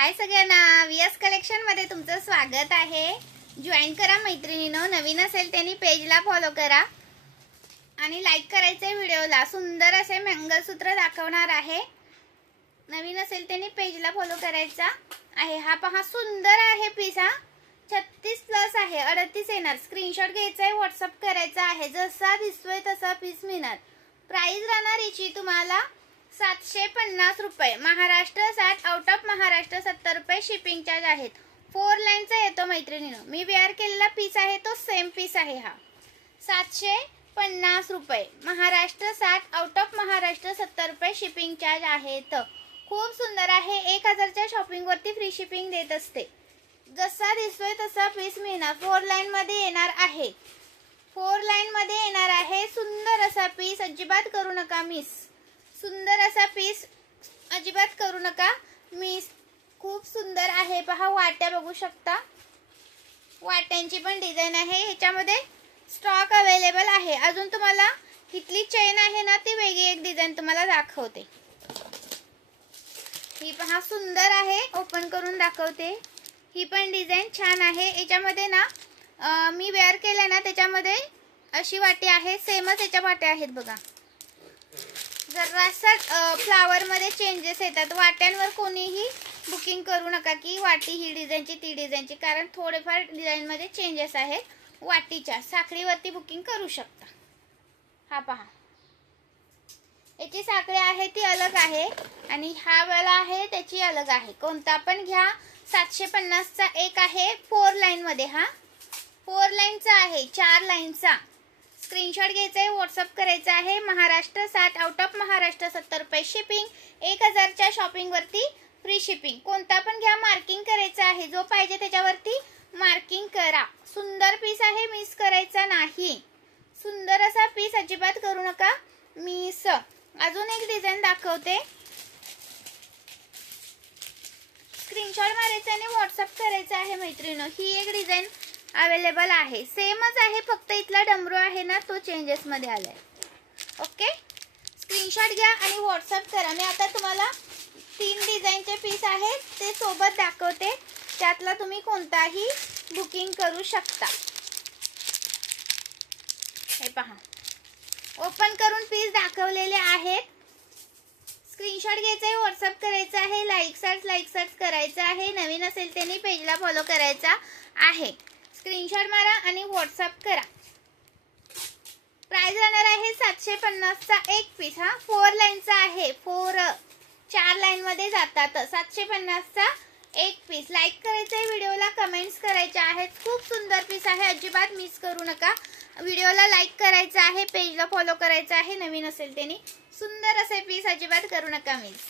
हाय सगळ्यांना, VS collection मध्ये तुमचं स्वागत आहे। जॉइन करा मैत्रिणींनो, नवीन असेल त्यांनी पेजला फॉलो करा आणि लाईक करायचे व्हिडिओला। सुंदर असे मंगळसूत्र दाखवणार आहे, नवीन असेल त्यांनी पेजला फॉलो करायचा आहे। हा पहा सुंदर आहे पीस, हा 36 प्लस आहे, 38 येणार। स्क्रीनशॉट घ्यायचा आहे, व्हॉट्सअप करायचा आहे, जसा दिसतोय तसा पीस मिळणार। प्राइस राहणार याची तुम्हाला 750 रुपये, महाराष्ट्र 60, आउट ऑफ महाराष्ट्र 70 रुपये शिपिंग चार्ज आहेत। 4 लाईनचा येतो मैत्रिणींनो, मी वेअर केलेला पीस आहे तो सेम पीस आहे। हा 750 रुपये, महाराष्ट्र 60, आउट ऑफ महाराष्ट्र 70 रुपये शिपिंग चार्ज आहेत। खूप सुंदर आहे, 1000च्या शॉपिंग वरती फ्री शिपिंग देत असते। जसा दिसतोय तसा पीस मिळणार। 4 लाईन मध्ये येणार आहे, 4 लाईन मध्ये येणार आहे। सुंदर असा पीस, अजिबात करू नका मिस। सुंदर असा पीस, अजिबात करू नका मिस। खूप सुंदर आहे, पहा वाट्या बघू शकता, वाट्यांची पण डिझाइन आहे। ह्याच्यामध्ये स्टॉक अवेलेबल आहे। अजून तुम्हाला इथली चेन आहे ना, ती वेगळी एक डिझाइन तुम्हाला दाखवते। ही पहा सुंदर आहे, ओपन करून दाखवते। ही पण डिझाइन छान आहे। याच्यामध्ये ना मी वेअर केलं ना, त्याच्यामध्ये अशी वाटी आहे, सेमच याच्या वाट्या आहेत बघा। जरासा फ्लावर मध्ये चेंजेस येतात। वाट्यांवर कोणीही बुकिंग करू नका की वाटी ही डिझाइनची ती डिझाइनची, कारण थोडेफार डिझाइन मध्ये चेंजेस आहेत। वाटीच्या साखळीवरती बुकिंग करू शकता। हा पहा, याची साखळी आहे ती अलग आहे आणि हा वाला आहे त्याची अलग आहे। कोणता पण घ्या। 750 चा एक आहे 4 लाईन मध्ये, हा 4 लाईनचा आहे, 4 लाईनचा। स्क्रीनशॉट घ्यायचा आहे, व्हॉट्सअप करायचा आहे। महाराष्ट्र 60, आउट ऑफ महाराष्ट्र 70 रुपये शिपिंग, 1000च्या शॉपिंग वरती फ्री शिपिंग। कोणता पण घ्या, मार्किंग करायचं आहे, जो पाहिजे त्याच्यावरती मार्किंग करा। सुंदर पीस आहे, मिस करायचा नाही। सुंदर असा पीस, अजिबात करू नका मिस। अजून एक डिझाइन दाखवते, स्क्रीनशॉट मारायचा आणि व्हॉट्सअप करायचा आहे मैत्रिणींनो। ही एक डिझाइन अवेलेबल आहे, सेमच आहे, फक्त इथला डमरू आहे ना तो चेंजेस मध्ये आलाय। ओके, स्क्रीनशॉट घ्या आणि व्हॉट्सअप करा। मी आता तुम्हाला 3 डिझाइनचे पीस आहेत ते सोबत दाखवते, त्यातला तुम्ही कोणताही बुकिंग करू शकता। हे पहा, ओपन करून पीस दाखवलेले आहेत। स्क्रीनशॉट घ्यायचा आहे, व्हॉट्सअप करायचा आहे, लाईक सर्च करायचा आहे। नवीन असेल त्यांनी पेजला फॉलो करायचा आहे। स्क्रीनशॉट मारा आणि व्हॉट्सअप करा। प्राइस राहणार आहे 750 चा एक पीस, हा 4 लाईनचा आहे। 4 लाईन मध्ये जातात। 750 चा एक पीस। लाईक करायचं आहे व्हिडिओला, कमेंट्स करायच्या आहेत। खूप सुंदर पीस आहे, अजिबात मिस करू नका। व्हिडिओला लाईक करायचं आहे, पेजला फॉलो करायचं आहे, नवीन असेल त्यांनी। सुंदर असे पीस, अजिबात करू नका मिस।